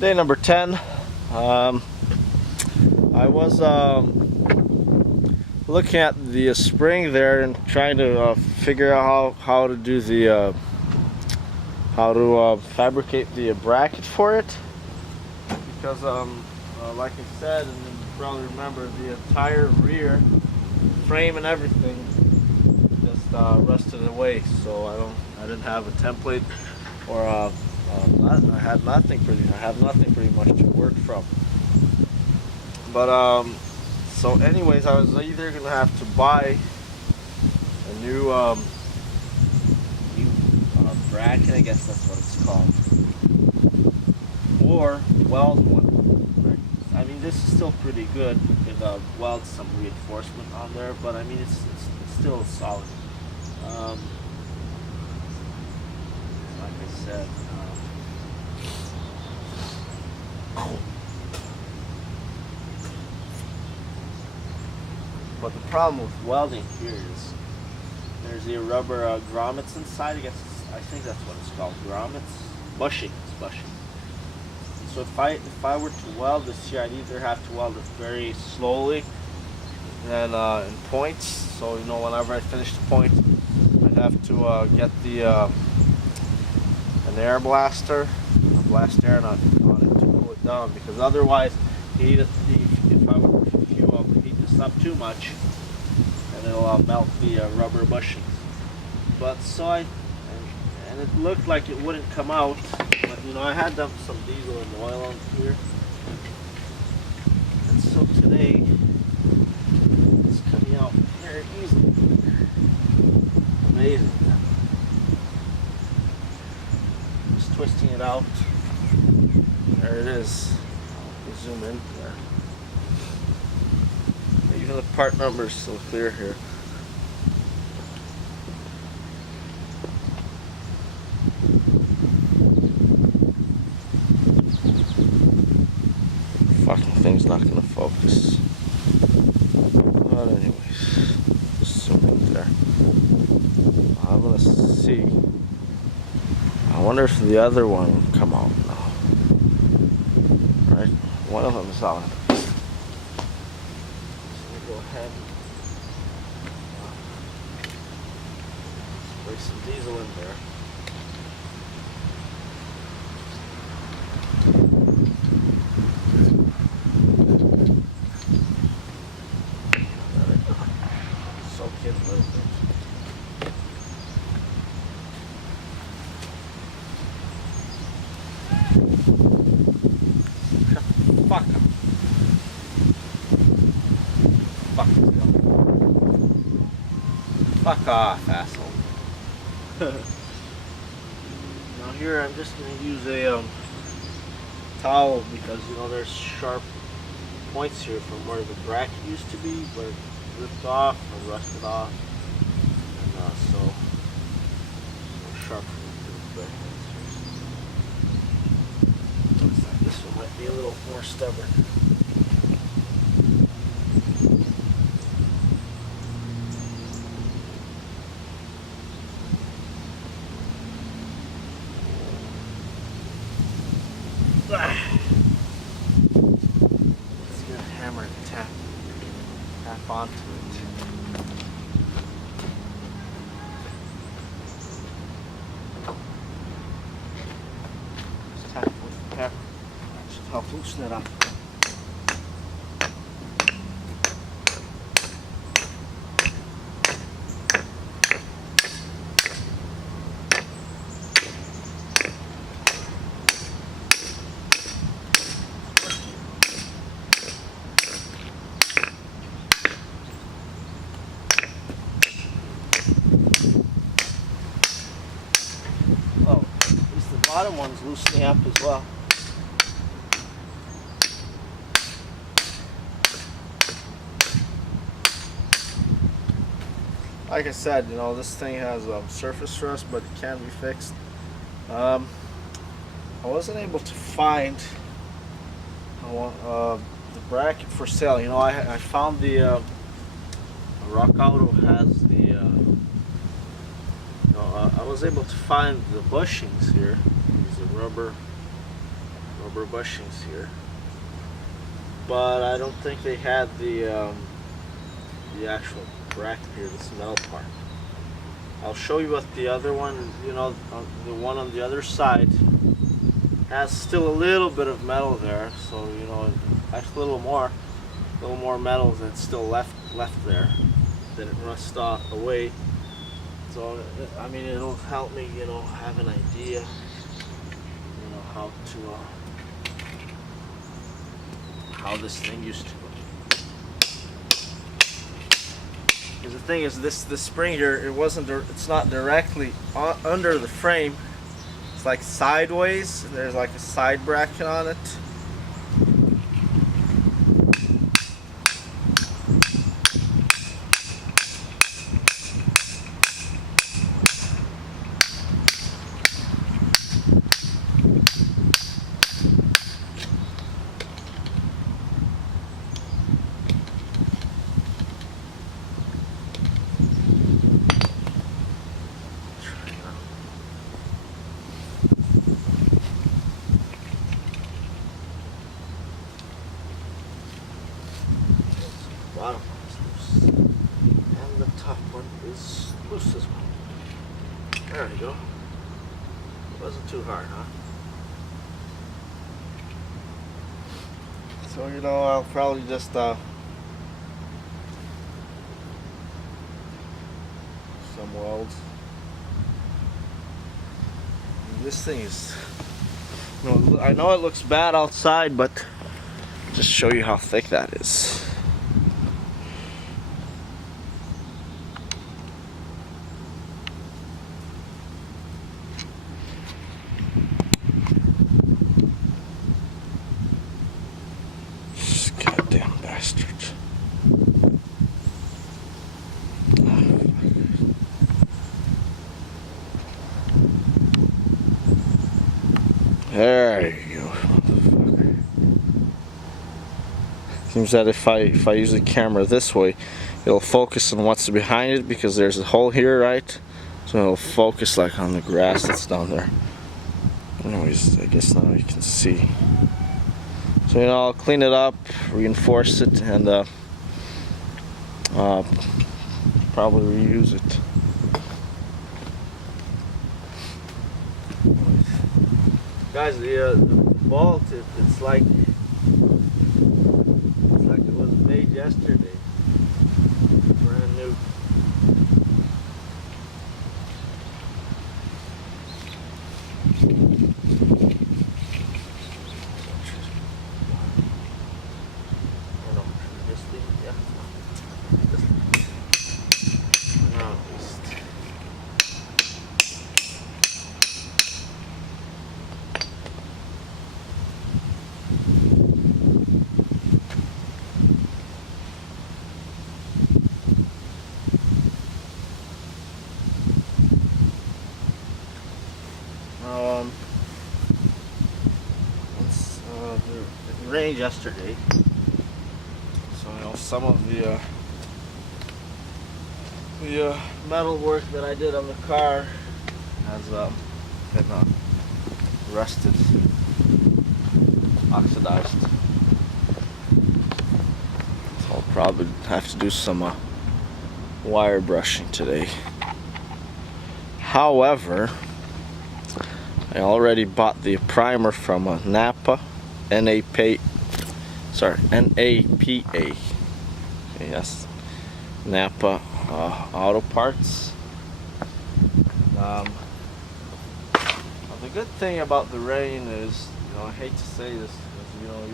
Day number 10. I was looking at the spring there and trying to figure out how to do the fabricate the bracket for it, because like I said, and you probably remember, the entire rear frame and everything just rusted away. So I didn't have a template, or I have nothing pretty much to work from. But so anyways, I was either gonna have to buy a new bracket, I guess that's what it's called, or weld one. Right? I mean, this is still pretty good. You can weld some reinforcement on there, but I mean, it's still solid. Like I said. But the problem with welding here is there's the rubber grommets inside. I think that's what it's called, grommets, bushing. It's bushing. So if I were to weld this here, I'd either have to weld it very slowly and in points. So whenever I finish the point, I'd have to get an air blaster, blast air on it to cool it down, because otherwise, if you heat this up too much, and it'll melt the rubber bushings. But and it looked like it wouldn't come out, but I had dumped some diesel and oil on here, and so today it's coming out very easily. Amazing. Just twisting it out. There it is. I'll zoom in there. Even the part number is still clear here. Fucking thing's not gonna focus. But anyways, just zoom in there. I'm gonna see. I wonder if the other one will come out now. Right? One of them is out. Go ahead, spray some diesel in there. Soak in a little bit. Fuck him. Fuck off, asshole. Now here I'm just going to use a towel, because there's sharp points here from where the bracket used to be, but it ripped off or rusted off, and so sharp points here. This one might be a little more stubborn. Let's get a hammer and tap onto it. Just tap with the hammer. That should help loosen it up. Bottom one's loosening up as well. Like I said, this thing has surface rust, but it can be fixed. I wasn't able to find the bracket for sale. I found the Rock Auto has the I was able to find the bushings here. These are rubber rubber bushings here, but I don't think they had the actual bracket here, this metal part. I'll show you what the other one, you know, the one on the other side has still a little bit of metal there, so you know, actually a little more metal that's still left there. Didn't rust away. So I mean, it'll help me, you know, have an idea, you know, how this thing used to go. Because the thing is, this spring here, it's not directly under the frame. It's like sideways. There's like a side bracket on it. Bottom one is loose, and the top one is loose as well. There we go. Wasn't too hard, huh? So you know, I'll probably just some welds. And this thing is, you know, I know it looks bad outside, but just show you how thick that is. Goddamn bastard. There you go. Seems that if I use the camera this way, it'll focus on what's behind it, because there's a hole here, right? So it'll focus like on the grass that's down there. Anyways, I guess now you can see. So you know, I'll clean it up, reinforce it, and probably reuse it. Guys, the bolt, it's like it was made yesterday. Brand new. It rained yesterday, so you know, some of the metal work that I did on the car has been rusted, oxidized. So I'll probably have to do some wire brushing today. However, I already bought the primer from Napa, NAPA. Yes, Napa Auto Parts. The good thing about the rain is, you know, I hate to say this, because you know,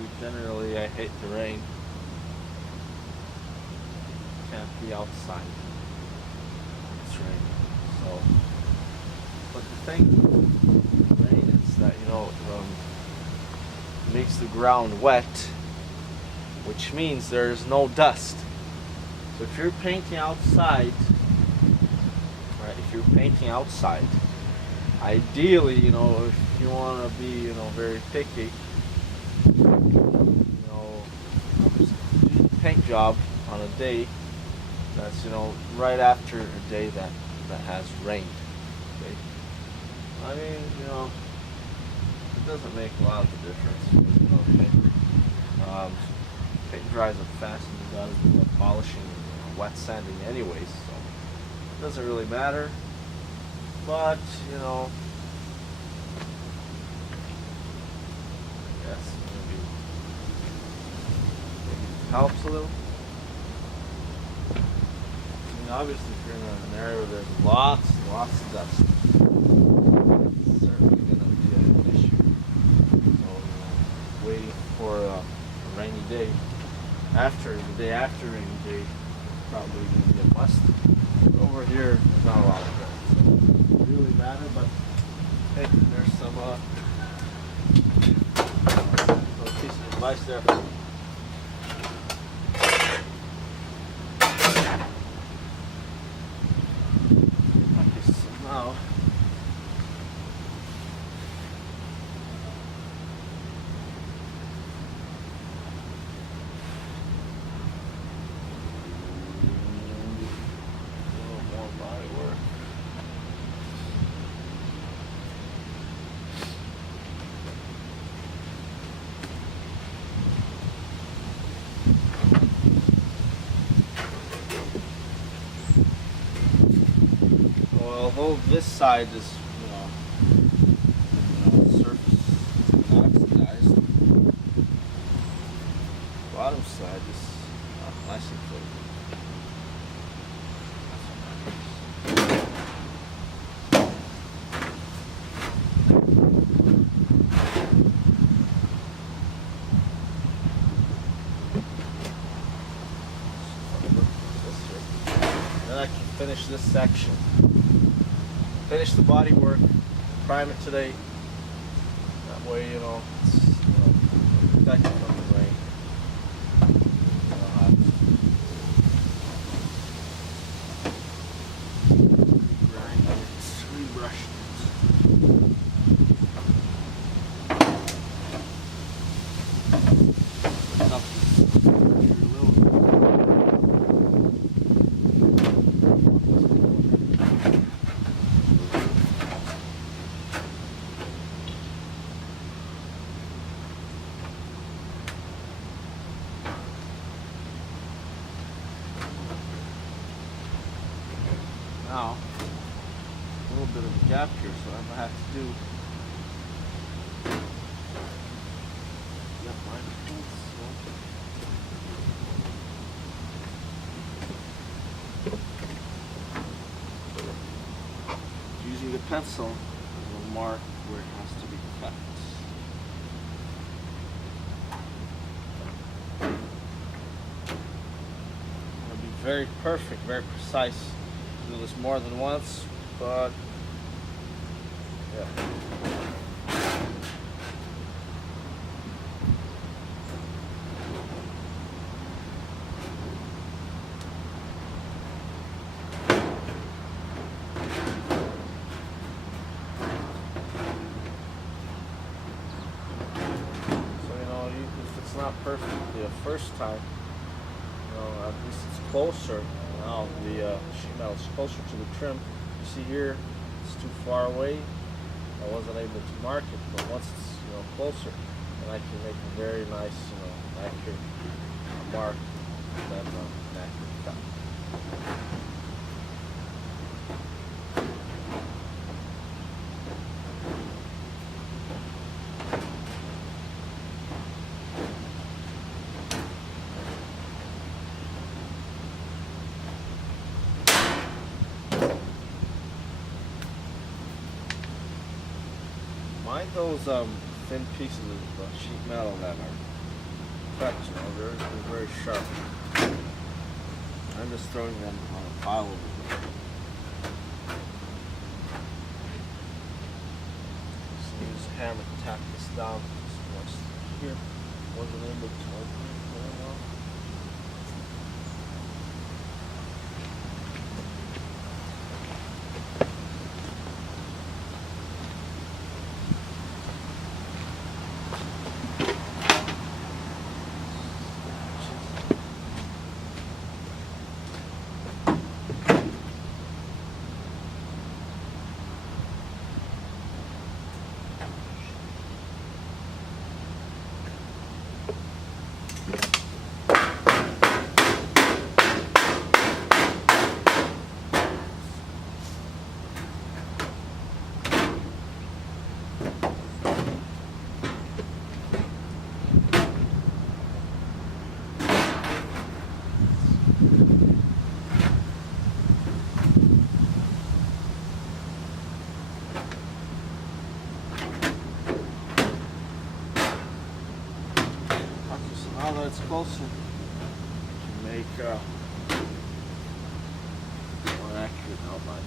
I hate the rain. Can't be outside. It's raining. So, but the thing with rain is that, you know, makes the ground wet, which means there's no dust. So if you're painting outside, right? If you're painting outside, ideally, you know, if you want to be, you know, very picky, you know, do the paint job on a day that's, you know, right after a day that has rained. Okay? I mean, you know, the doesn't make a lot of the difference. Okay. Paint dries up fast and you gotta do the polishing and wet sanding anyways, so it doesn't really matter. But, you know, I guess maybe it helps a little. I mean, obviously if you're in an area where there's lots of dust, it's certainly gonna be an issue. So, waiting for a rainy day, the day after rainy day, probably gonna be a must. But over here, there's not a lot of that, so it doesn't really matter. But hey, there's some little piece of advice there. Okay, so now although this side is, surface not oxidized, the bottom side is nice and clean. Then I can finish this section. Finish the body work, prime it today. That way, it's protected from the rain. Grind it, rebrush it. Now, a little bit of a gap here, so I'm gonna have to do using the pencil, we'll mark where it has to be cut. It'll be very perfect, very precise. Do this more than once, but yeah. So if it's not perfect the first time, at least it's closer. Now the sheet metal is closer to the trim. You see here, it's too far away. I wasn't able to mark it, but once it's closer, then I can make a very nice, accurate mark and then an accurate cut. Mind those thin pieces of sheet metal that are cut, they're very sharp. I'm just throwing them on a pile over here. Just use a hammer to tap this down once here. Wasn't able to open it very well. now that it's closer, to make more accurate outline.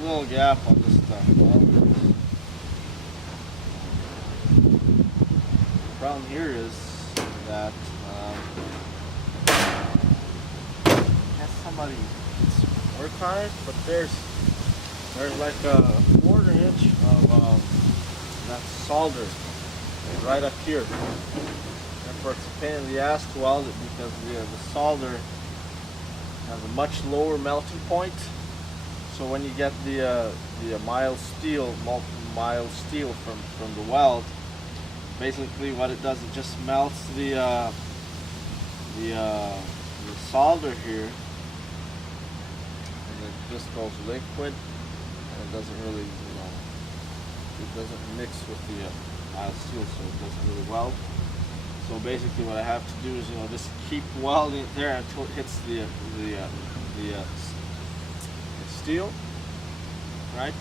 Little gap on this stuff. The problem here is that has somebody work on it, but there's like a 1/4 inch of that solder right up here. Therefore, it's a pain in the ass to weld it because the solder has a much lower melting point. So when you get the mild steel from the weld, basically what it does, it just melts the solder here, and it just goes liquid, and it doesn't really, it doesn't mix with the mild steel, so it doesn't really weld. So basically, what I have to do is, just keep welding it there until it hits the steel, right?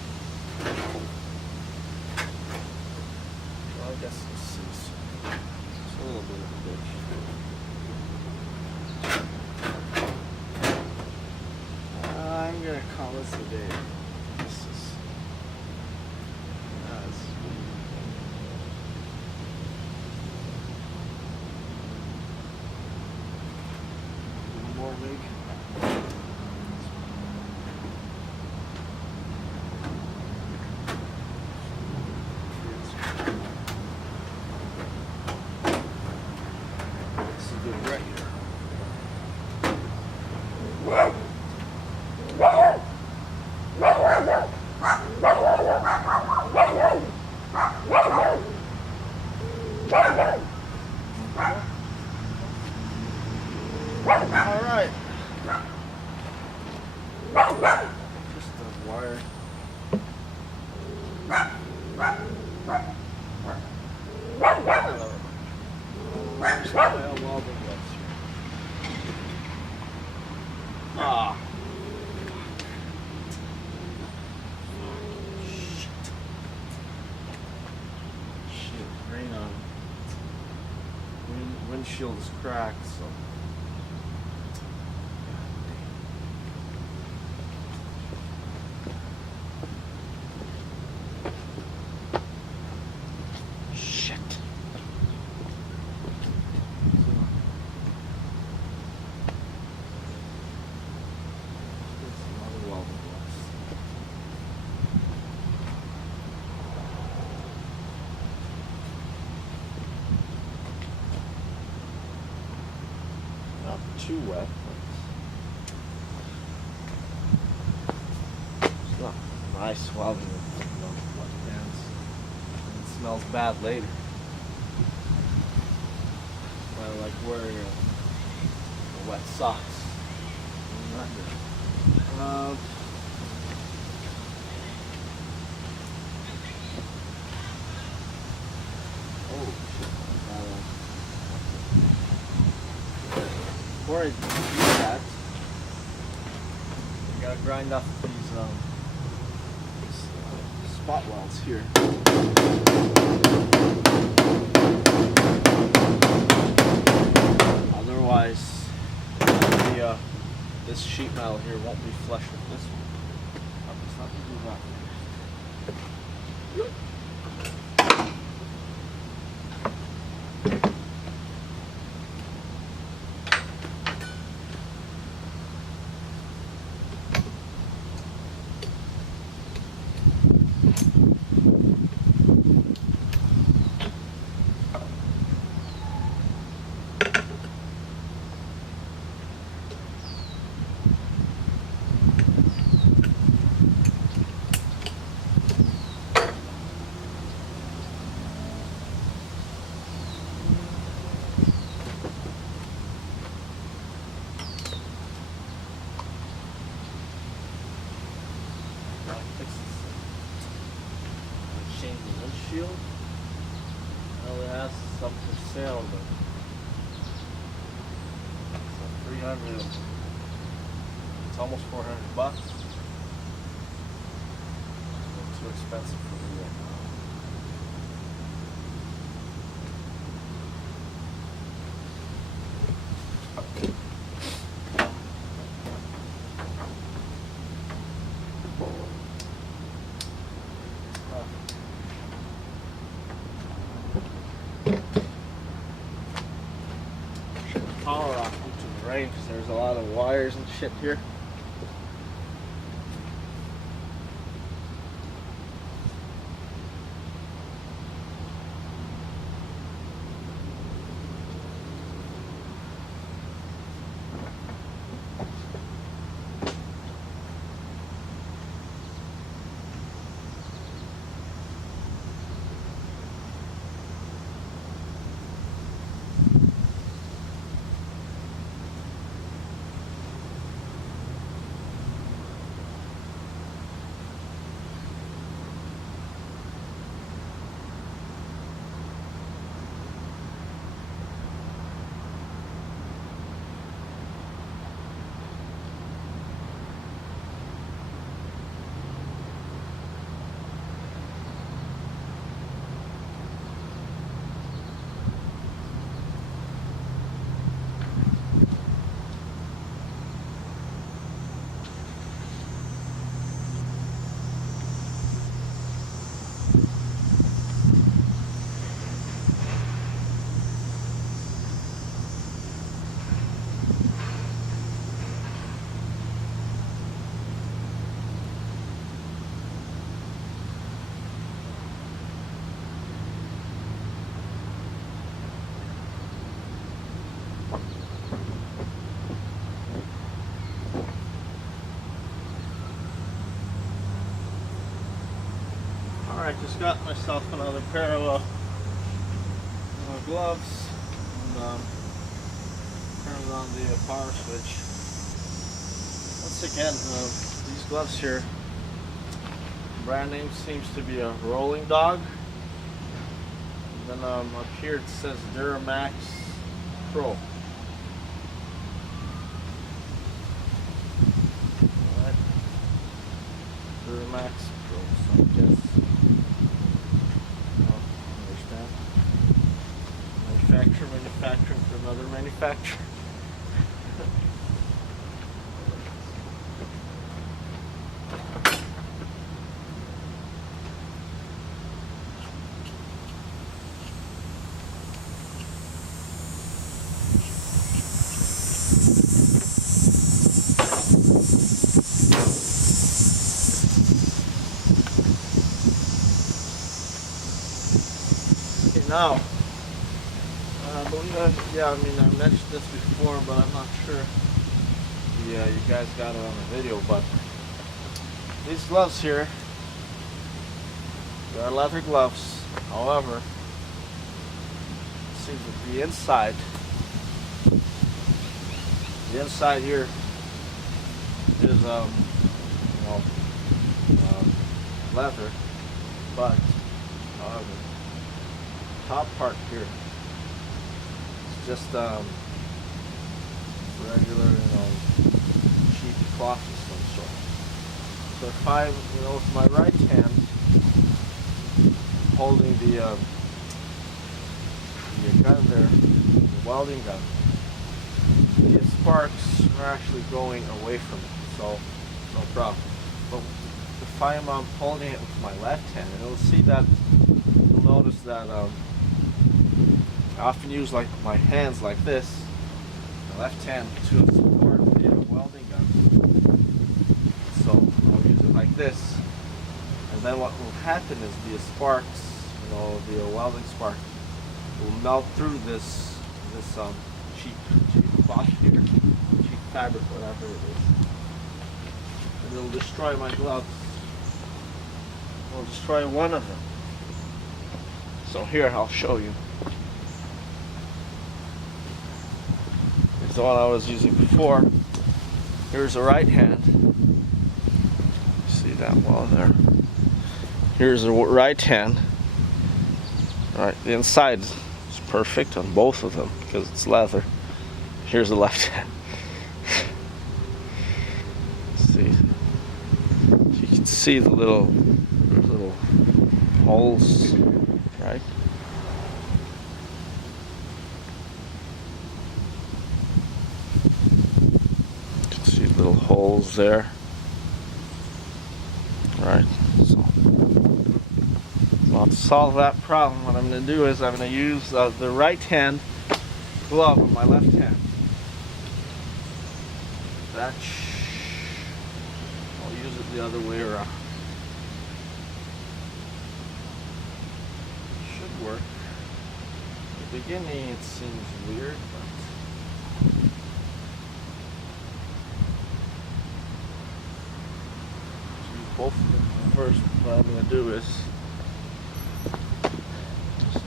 Well, I guess this is a little bit of a bitch. I'm gonna call this a day. This is more maybe. Alright. Just the wire. Ah. Shit, rain on. Windshield is cracked, so. Too wet. It's not nice welding with wet pants. It smells bad later. I like wearing wet socks. Not good. Oh shit. Before I do that, I gotta grind up these spot welds here. Otherwise, this sheet metal here won't be flush with this one. I'll just have to do that. change the windshield. It only has some for sale, but it's 300. It's almost 400 bucks. Too expensive for me right now. Shut the power off due to the rain because there's a lot of wires and shit here. Alright, just got myself another pair of gloves and turned on the power switch. Once again, these gloves here, brand name seems to be a Rolling Dog. And then up here it says Duramax Pro. Alright, Duramax Pro, so I guess. Manufacturing for another manufacturer. Okay, now. I believe yeah, I mean, I mentioned this before, but I'm not sure you guys got it on the video, but these gloves here, they're leather gloves. However, it seems that the inside here is, leather, but, however, top part here, just regular, cheap cloth of some sort. So if I, with my right hand holding the gun there, the welding gun, the sparks are actually going away from it, so no problem. But if I'm holding it with my left hand, and you'll notice that I often use like my hands like this, my left hand to support the welding gun. So I'll use it like this, and then what will happen is the sparks, the welding spark, will melt through this cheap cloth here, cheap fabric, whatever it is, and it'll destroy my gloves. It'll destroy one of them. So here, I'll show you. Here's the one I was using before. Here's the right hand. See that well there. Here's the right hand. Right, the inside is perfect on both of them because it's leather. Here's the left hand. See, you can see the little holes, right? You can see little holes there, right? So, to solve that problem, what I'm going to do is I'm going to use the right hand glove on my left hand. That I'll use it the other way around. Should work. At the beginning it seems weird, but use both of them first. What I'm going to do is just use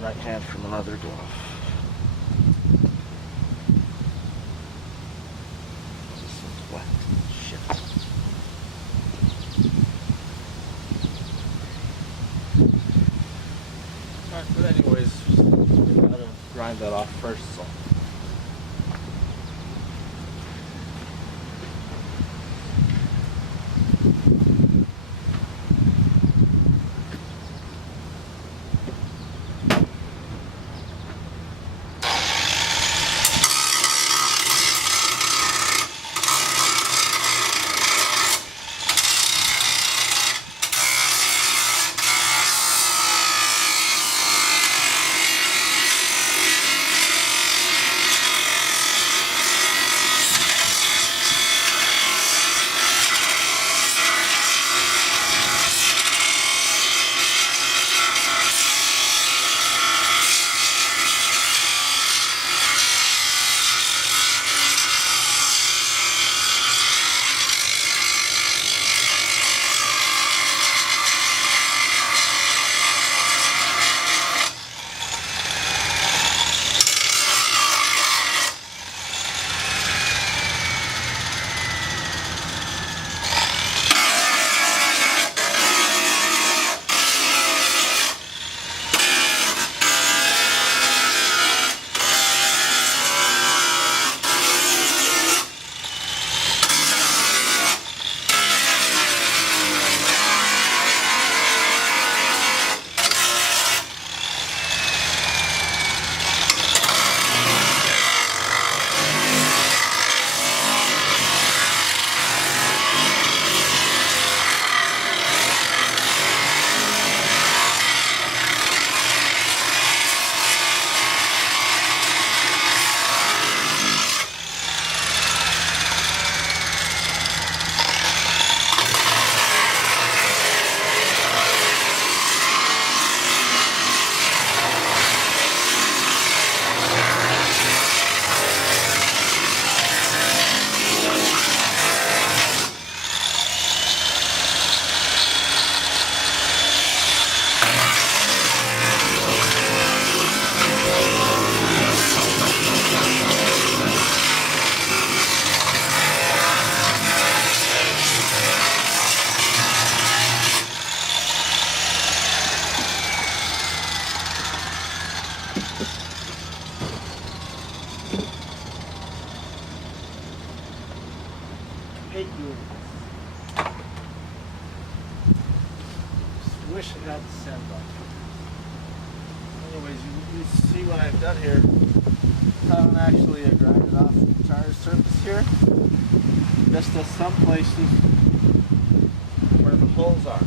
the right hand from another glove. But anyways, we gotta grind that off first. So. Wish I had the sand off. Anyways, you see what I've done here. I haven't actually grinded off the entire surface here. Just at some places where the holes are.